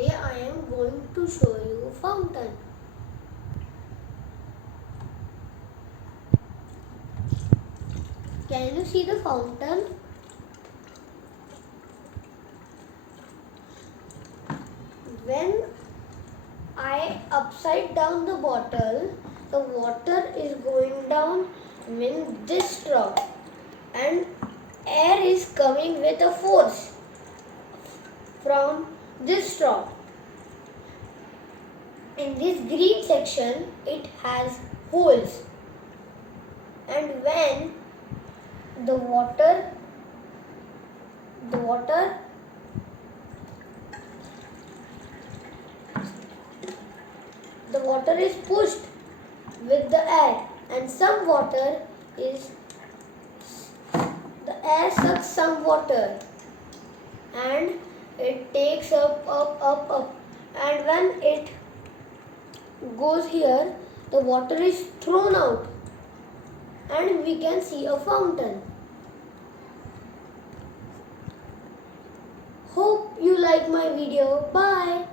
Today I am going to show you a fountain. Can you see the fountain? When I upside down the bottle, the water is going down in this straw and air is coming with a force from this straw. In this green section, it has holes, and when the water is pushed with the air, and some water is the air sucks some water and it takes up, and when it goes here, the water is thrown out and we can see a fountain. Hope you like my video. Bye.